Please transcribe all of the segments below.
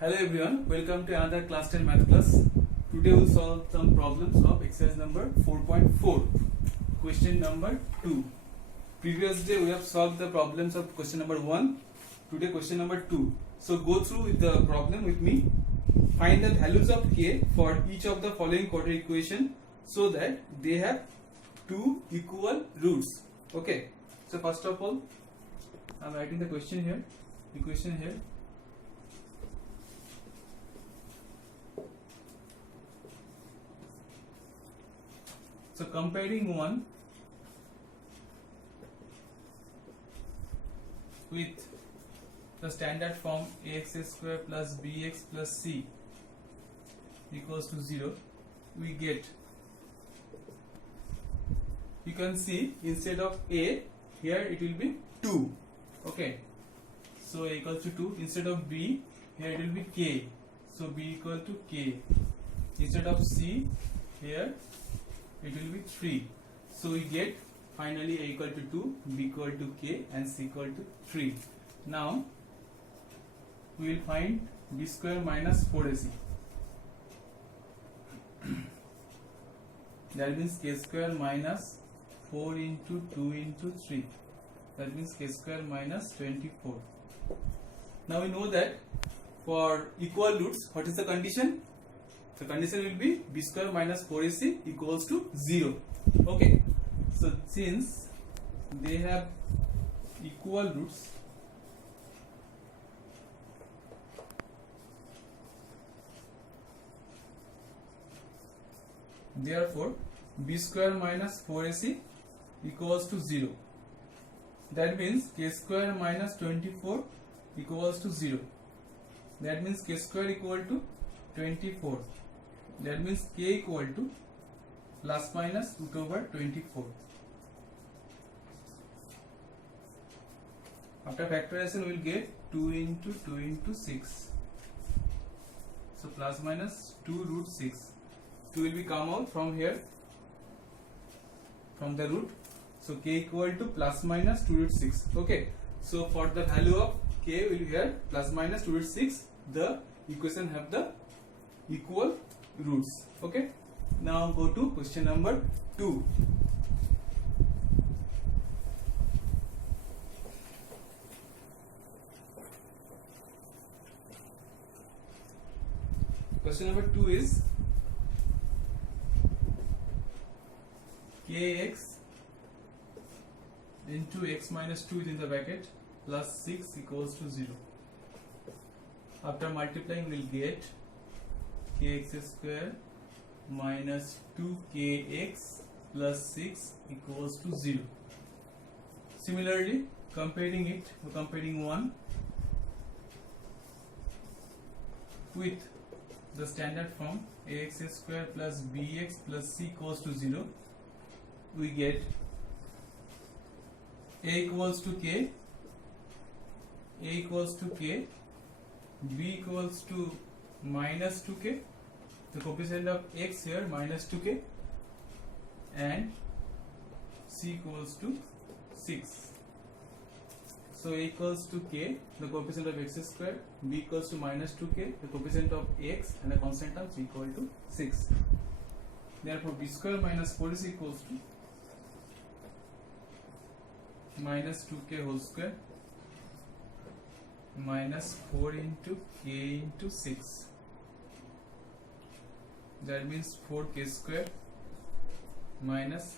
Hello everyone, welcome to another class 10 math class. Today we'll solve some problems of exercise number 4.4, question number 2. Previous day we have solved the problems of question number 1, today question number 2. So go through with the problem with me. Find the values of k for each of the following quarter equation so that they have two equal roots. Okay, so first of all I'm writing the question here, equation here. So comparing one with the standard form ax square plus bx plus c equals to 0, we get, you can see instead of a, here it will be 2. Okay, so a equals to 2. Instead of b, here it will be k, so b equal to k. Instead of c, here it will be 3. So we get finally a equal to 2, b equal to k and c equal to 3. Now we will find b square minus 4ac. That means k square minus 4 into 2 into 3. That means k square minus 24. Now we know that for equal roots, what is the condition? The condition will be b square minus 4ac equals to 0. Okay, so since they have equal roots, therefore b square minus 4ac equals to 0. That means k square minus 24 equals to 0. That means k square equal to 24. That means k equal to plus minus root over 24. After factorization we will get 2 into 2 into 6. So plus minus 2 root 6. 2 will be come out from here, from the root. So k equal to plus minus 2 root 6. Okay, so for the value of k will be here plus minus 2 root 6. The equation have the equal roots. Okay, now go to question number 2. Question number 2 is kx into x minus 2 within the bracket plus 6 equals to 0. After multiplying we will get kx square minus 2kx plus 6 equals to 0. Similarly, comparing 1 with the standard form ax square plus bx plus c equals to 0, we get a equals to k, b equals to minus 2k, the coefficient of x here minus 2k, and c equals to 6. So a equals to k, the coefficient of x square, b equals to minus 2k, the coefficient of x, and the constant term c equal to 6. Therefore b square minus 4 is equals to minus 2k whole square minus 4 into k into 6. That means 4k square minus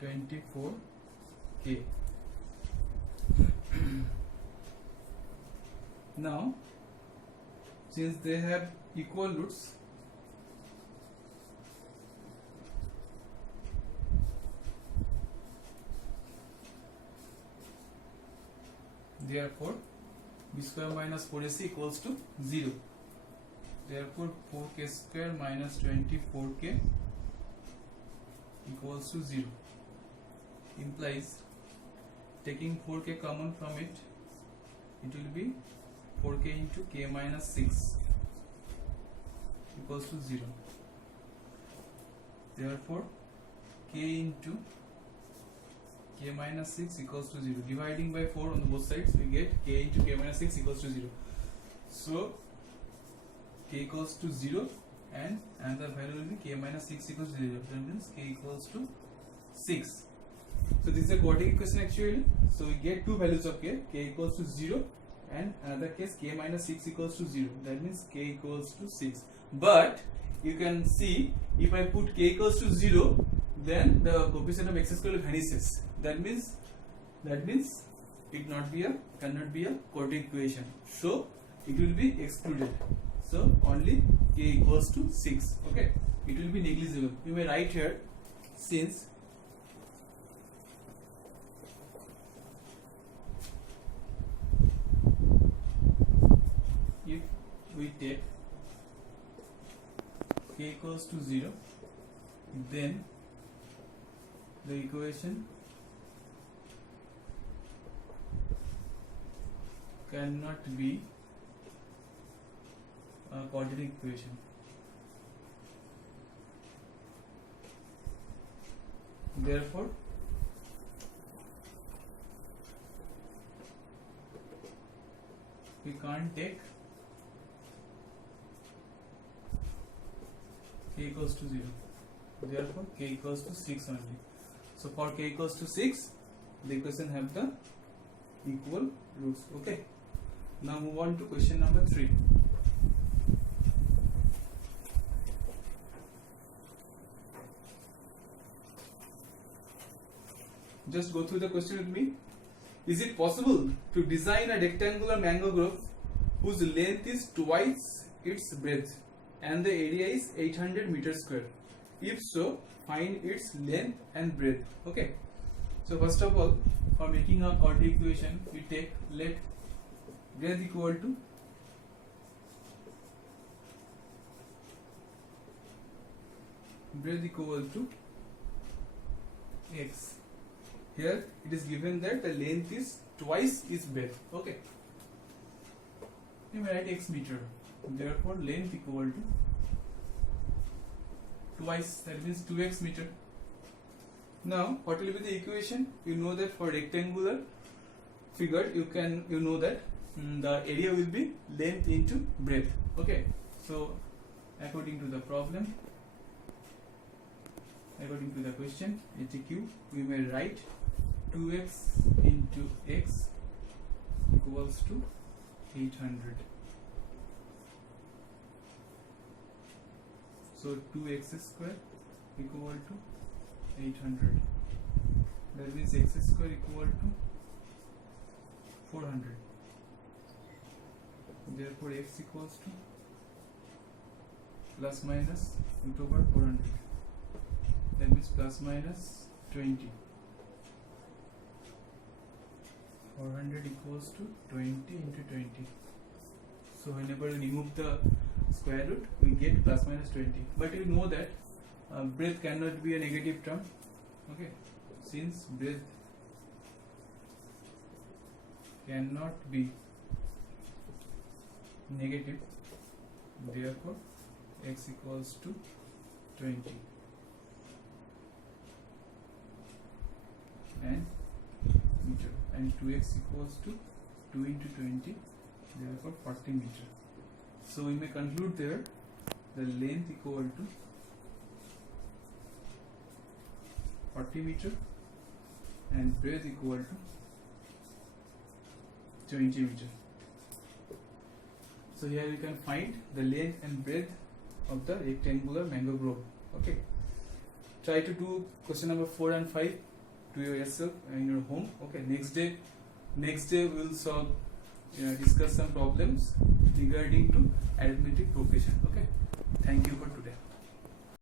24k. Now since they have equal roots, therefore b square minus 4ac equals to 0. Therefore 4k square minus 24k equals to 0. Implies taking 4k common from it, it will be 4k into k minus 6 equals to 0. Therefore k into k minus 6 equals to 0. Dividing by 4 on both sides, we get k into k minus 6 equals to 0. So k equals to 0 and another value will be k minus 6 equals to 0. That means k equals to 6. So this is a quadratic equation actually. So we get two values of k equals to 0 and another case k minus 6 equals to 0. That means k equals to 6. But you can see if I put k equals to 0, then the coefficient of x square vanishes. That means it cannot be a quadratic equation. So it will be excluded. So only k equals to 6. Okay, it will be negligible. You may write here, since if we take k equals to 0, then the equation cannot be a quadratic equation. Therefore, we can't take k equals to 0. Therefore, k equals to 6 only. So for k equals to 6, the equation have the equal roots. Okay. Now move on to question number 3. Just go through the question with me. Is it possible to design a rectangular mango grove whose length is twice its breadth and the area is 800 meters square? If so, find its length and breadth. Okay. So first of all, for making a quadratic equation, we take let breadth equal to x. Here it is given that the length is twice its breadth. Okay. You may write x meter. Therefore, length equal to twice, that means 2x meter. Now, what will be the equation? You know that for rectangular figure, you know that the area will be length into breadth. Okay. So, according to the problem, according to the question, ATQ, we may write 2x into x equals to 800. So 2x square equal to 800. That means x square equal to 400. Therefore x equals to plus minus root over 400. That means plus minus 20. 400 equals to 20 into 20. So whenever we remove the square root, we get plus minus 20. But you know that breadth cannot be a negative term. Okay, since breadth cannot be negative, therefore x equals to 20 and meter, and 2x equals to 2 into 20, therefore 40 meter. So we may conclude there the length equal to 40 meter and breadth equal to 20 meter. So here we can find the length and breadth of the rectangular mango grove. Okay. Try to do question number 4 and 5 to yourself in your home. Okay. Next day we will solve, discuss some problems regarding to arithmetic progression. Okay. Thank you for today.